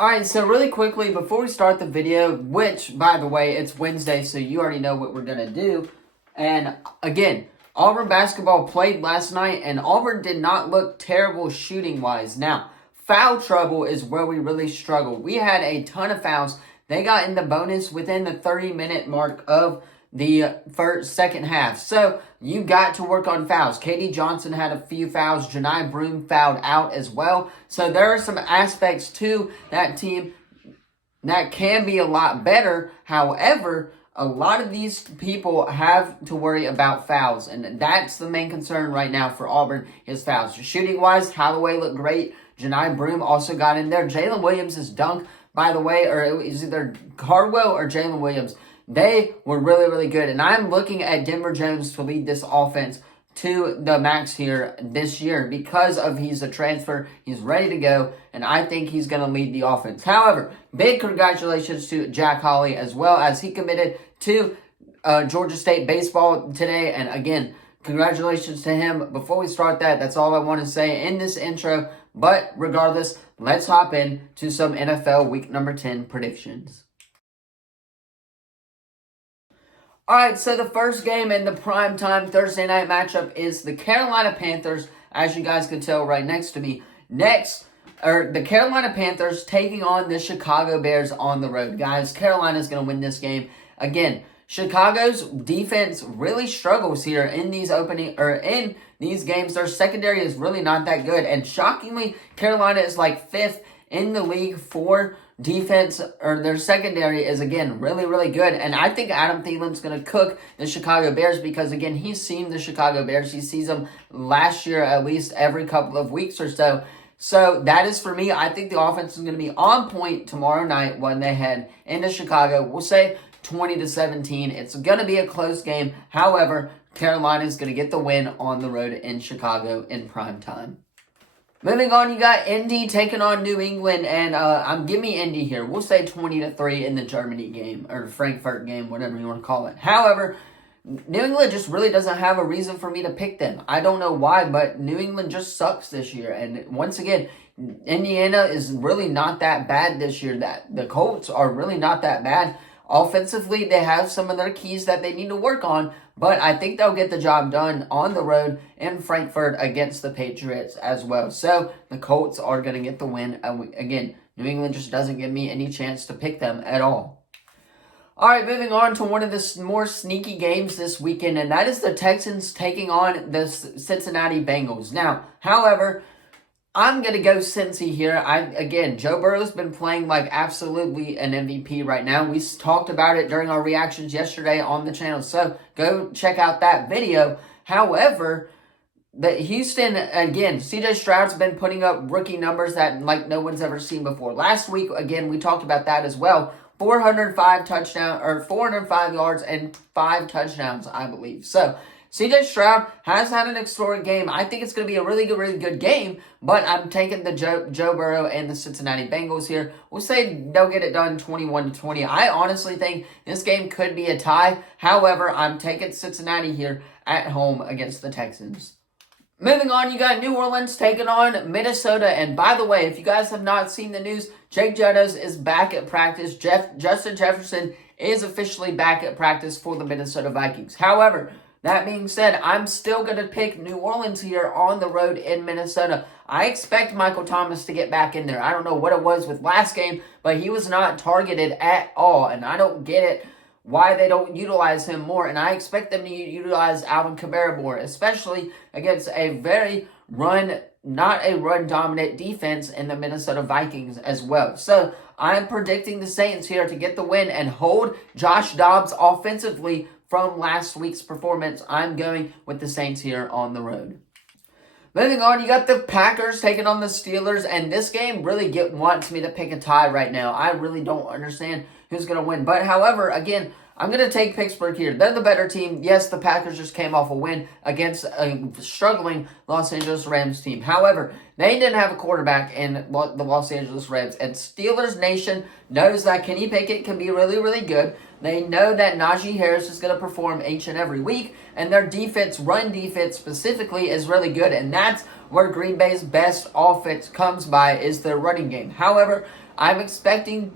Alright, so really quickly, before we start the video, which, by the way, it's Wednesday, so you already know what we're going to do. And, again, Auburn basketball played last night, and Auburn did not look terrible shooting-wise. Now, foul trouble is where we really struggled. We had a ton of fouls. They got in the bonus within the 30-minute mark of the second half. So, you got to work on fouls. KD Johnson had a few fouls. Janai Broome fouled out as well. So, there are some aspects to that team that can be a lot better. However, a lot of these people have to worry about fouls. And that's the main concern right now for Auburn is fouls. Shooting-wise, Holloway looked great. Janai Broome also got in there. Jalen Williams' dunk, by the way, or it was either Cardwell or Jalen Williams. They were really, really good. And I'm looking at Denver Jones to lead this offense to the max here this year because of he's a transfer. He's ready to go, and I think he's going to lead the offense. However, big congratulations to Jack Hawley as well as he committed to Georgia State baseball today. And again, congratulations to him. Before we start that's all I want to say in this intro. But regardless, let's hop in to some NFL Week number 10 predictions. Alright, so the first game in the primetime Thursday night matchup is the Carolina Panthers, as you guys can tell right next to me. The Carolina Panthers taking on the Chicago Bears on the road. Guys, Carolina's going to win this game. Again, Chicago's defense really struggles here in these games. Their secondary is really not that good. And shockingly, Carolina is like 5th in the league for defense, or their secondary is, again, really, really good. And I think Adam Thielen's going to cook the Chicago Bears because, again, he's seen the Chicago Bears. He sees them last year at least every couple of weeks or so. So that is for me. I think the offense is going to be on point tomorrow night when they head into Chicago. We'll say 20-17. It's going to be a close game. However, Carolina is going to get the win on the road in Chicago in prime time. Moving on, you got Indy taking on New England, and give me Indy here. We'll say 20-3 in the Germany game, or Frankfurt game, whatever you want to call it. However, New England just really doesn't have a reason for me to pick them. I don't know why, but New England just sucks this year. And once again, Indiana is really not that bad this year. The Colts are really not that bad. Offensively, they have some of their keys that they need to work on, but I think they'll get the job done on the road in Frankfurt against the Patriots as well. So, the Colts are going to get the win. Again, New England just doesn't give me any chance to pick them at all. Alright, moving on to one of the more sneaky games this weekend, and that is the Texans taking on the Cincinnati Bengals. Now, however, I'm going to go Cincy here. Joe Burrow's been playing like absolutely an MVP right now. We talked about it during our reactions yesterday on the channel, so go check out that video. However, the Houston, again, CJ Stroud's been putting up rookie numbers that like no one's ever seen before. Last week, again, we talked about that as well. 405 yards and 5 touchdowns, I believe. So, CJ Stroud has had an historic game. I think it's going to be a really good game, but I'm taking the Joe Burrow and the Cincinnati Bengals here. We'll say they'll get it done 21-20. I honestly think this game could be a tie. However, I'm taking Cincinnati here at home against the Texans. Moving on, you got New Orleans taking on Minnesota. And by the way, if you guys have not seen the news, Jake Jettas is back at practice. Justin Jefferson is officially back at practice for the Minnesota Vikings. However, that being said, I'm still going to pick New Orleans here on the road in Minnesota. I expect Michael Thomas to get back in there. I don't know what it was with last game, but he was not targeted at all, and I don't get it why they don't utilize him more, and I expect them to utilize Alvin Kamara more, especially against a very not a run-dominant defense in the Minnesota Vikings as well. So, I'm predicting the Saints here to get the win and hold Josh Dobbs offensively from last week's performance. I'm going with the Saints here on the road. Moving on, you got the Packers taking on the Steelers, and this game really wants me to pick a tie right now. I really don't understand who's going to win. But however, again, I'm going to take Pittsburgh here. They're the better team. Yes, the Packers just came off a win against a struggling Los Angeles Rams team. However, they didn't have a quarterback in the Los Angeles Rams. And Steelers Nation knows that Kenny Pickett can be really, really good. They know that Najee Harris is going to perform each and every week. And their defense, run defense specifically, is really good. And that's where Green Bay's best offense comes by, is their running game. However, I'm expecting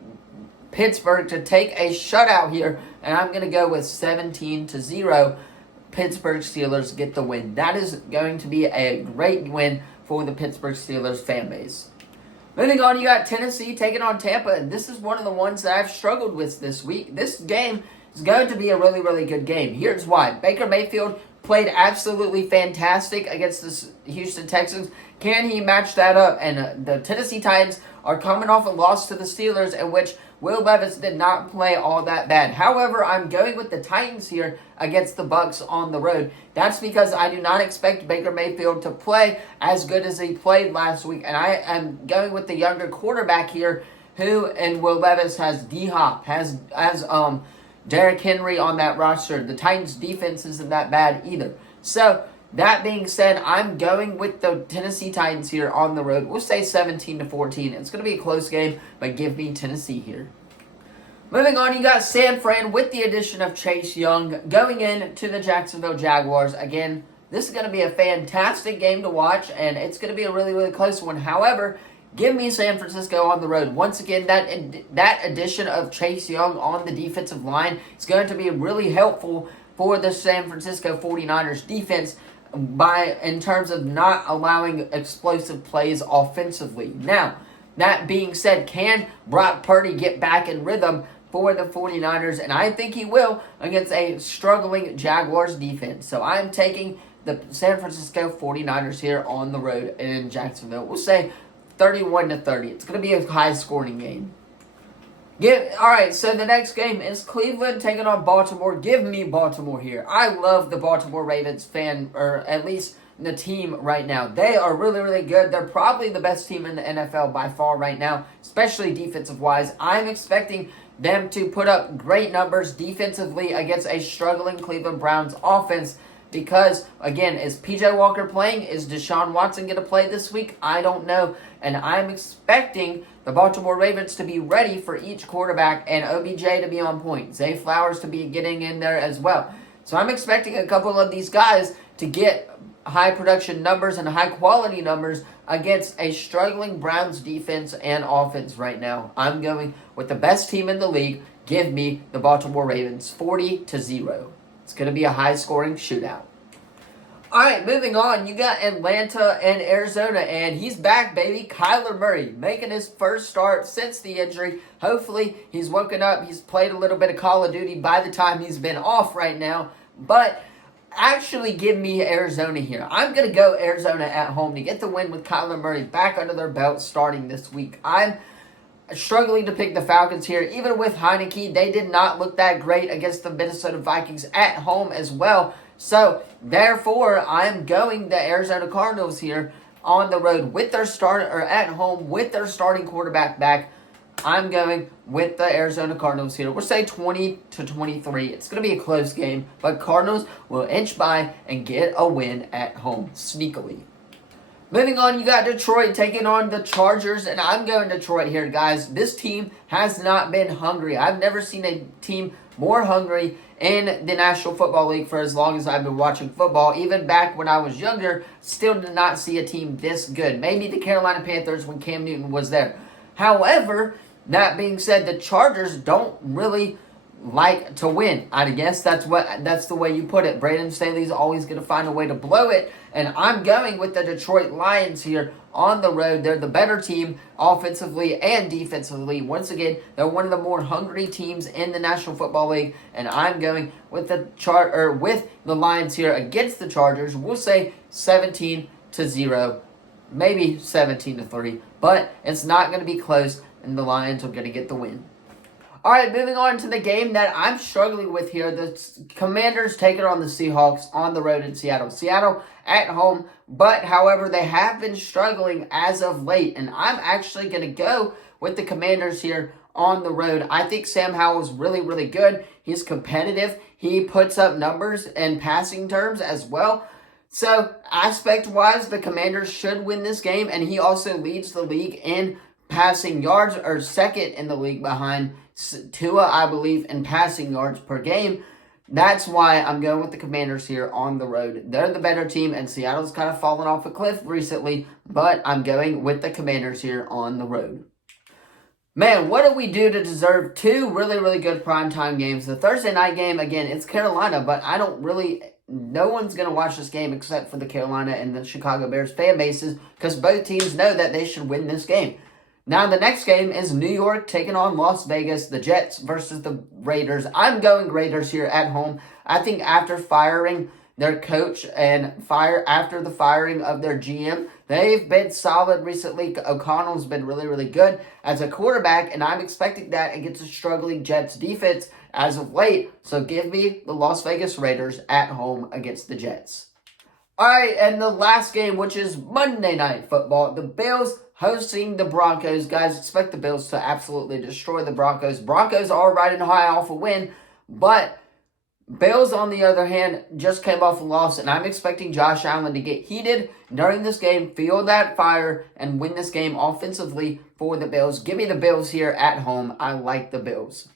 Pittsburgh to take a shutout here, and I'm going to go with 17-0. Pittsburgh Steelers get the win. That is going to be a great win for the Pittsburgh Steelers fan base. Moving on, you got Tennessee taking on Tampa, and this is one of the ones that I've struggled with this week. This game is going to be a really, really good game. Here's why. Baker Mayfield played absolutely fantastic against the Houston Texans. Can he match that up? And the Tennessee Titans are coming off a loss to the Steelers, in which Will Levis did not play all that bad. However, I'm going with the Titans here against the Bucs on the road. That's because I do not expect Baker Mayfield to play as good as he played last week. And I am going with the younger quarterback here, who and Will Levis has D-Hop, has Derrick Henry on that roster. The Titans' defense isn't that bad either. So, that being said, I'm going with the Tennessee Titans here on the road. We'll say 17-14. It's going to be a close game, but give me Tennessee here. Moving on, you got San Fran with the addition of Chase Young going in to the Jacksonville Jaguars. Again, this is going to be a fantastic game to watch, and it's going to be a really, really close one. However, give me San Francisco on the road. Once again, that addition of Chase Young on the defensive line is going to be really helpful for the San Francisco 49ers defense in terms of not allowing explosive plays offensively. Now, that being said, can Brock Purdy get back in rhythm for the 49ers? And I think he will against a struggling Jaguars defense. So I'm taking the San Francisco 49ers here on the road in Jacksonville. We'll say 31-30. It's going to be a high-scoring game. Alright, so the next game is Cleveland taking on Baltimore. Give me Baltimore here. I love the Baltimore Ravens or at least the team right now. They are really, really good. They're probably the best team in the NFL by far right now, especially defensive-wise. I'm expecting them to put up great numbers defensively against a struggling Cleveland Browns offense. Because, again, is P.J. Walker playing? Is Deshaun Watson going to play this week? I don't know. And I'm expecting the Baltimore Ravens to be ready for each quarterback and OBJ to be on point. Zay Flowers to be getting in there as well. So I'm expecting a couple of these guys to get high production numbers and high quality numbers against a struggling Browns defense and offense right now. I'm going with the best team in the league. Give me the Baltimore Ravens 40-0. It's going to be a high-scoring shootout. All right, moving on. You got Atlanta and Arizona, and he's back, baby. Kyler Murray making his first start since the injury. Hopefully, he's woken up. He's played a little bit of Call of Duty by the time he's been off right now. But actually, give me Arizona here. I'm going to go Arizona at home to get the win with Kyler Murray back under their belt starting this week. I'm struggling to pick the Falcons here. Even with Heineke, they did not look that great against the Minnesota Vikings at home as well. So, therefore, I'm going the Arizona Cardinals here on the road with their at home with their starting quarterback back. I'm going with the Arizona Cardinals here. We'll say 20-23. It's going to be a close game, but Cardinals will inch by and get a win at home sneakily. Moving on, you got Detroit taking on the Chargers, and I'm going Detroit here, guys. This team has not been hungry. I've never seen a team more hungry in the National Football League for as long as I've been watching football. Even back when I was younger, still did not see a team this good. Maybe the Carolina Panthers when Cam Newton was there. However, that being said, the Chargers don't really like to win. I guess that's the way you put it. Brandon Staley's always going to find a way to blow it, and I'm going with the Detroit Lions here on the road. They're the better team offensively and defensively. Once again, they're one of the more hungry teams in the National Football League, and I'm going with with the Lions here against the Chargers. We'll say 17-0, maybe 17-3, but it's not going to be close, and the Lions are going to get the win. All right, moving on to the game that I'm struggling with here. The Commanders taking on the Seahawks on the road in Seattle. Seattle at home, but however, they have been struggling as of late, and I'm actually going to go with the Commanders here on the road. I think Sam Howell's really, really good. He's competitive. He puts up numbers in passing terms as well. So, aspect-wise, the Commanders should win this game, and he also leads the league in passing yards, or second in the league behind Tua, I believe, in passing yards per game. That's why I'm going with the Commanders here on the road. They're the better team, and Seattle's kind of fallen off a cliff recently, but I'm going with the Commanders here on the road. Man, what do we do to deserve two really, really good primetime games? The Thursday night game, again, it's Carolina, but no one's going to watch this game except for the Carolina and the Chicago Bears fan bases, because both teams know that they should win this game. Now, the next game is New York taking on Las Vegas, the Jets versus the Raiders. I'm going Raiders here at home. I think after firing their coach and after the firing of their GM, they've been solid recently. O'Connell's been really, really good as a quarterback, and I'm expecting that against a struggling Jets defense as of late. So give me the Las Vegas Raiders at home against the Jets. All right, and the last game, which is Monday Night Football, the Bills hosting the Broncos. Guys, expect the Bills to absolutely destroy the Broncos. Broncos are riding high off a win, but Bills, on the other hand, just came off a loss, and I'm expecting Josh Allen to get heated during this game, feel that fire, and win this game offensively for the Bills. Give me the Bills here at home. I like the Bills.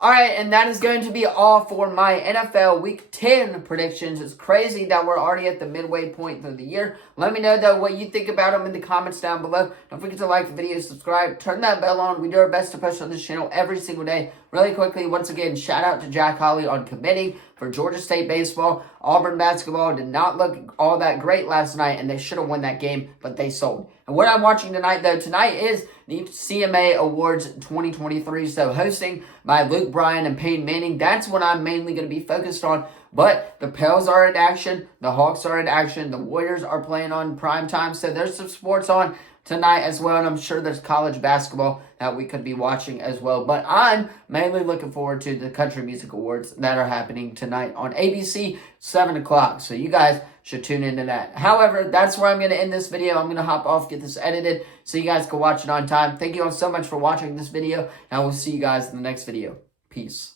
All right, and that is going to be all for my NFL Week 10 predictions. It's crazy that we're already at the midway point through the year. Let me know, though, what you think about them in the comments down below. Don't forget to like the video, subscribe, turn that bell on. We do our best to post on this channel every single day. Really quickly, once again, shout out to Jack Hawley on committing for Georgia State baseball. Auburn basketball did not look all that great last night, and they should have won that game, but they sold. And what I'm watching tonight, though, is the CMA Awards 2023. So hosting by Luke Bryan and Peyton Manning. That's what I'm mainly going to be focused on. But the Pels are in action. The Hawks are in action. The Warriors are playing on prime time. So there's some sports on tonight as well. And I'm sure there's college basketball that we could be watching as well. But I'm mainly looking forward to the Country Music Awards that are happening tonight on ABC, 7 o'clock. So you guys should tune into that. However, that's where I'm going to end this video. I'm going to hop off, get this edited, so you guys can watch it on time. Thank you all so much for watching this video, and I will see you guys in the next video. Peace.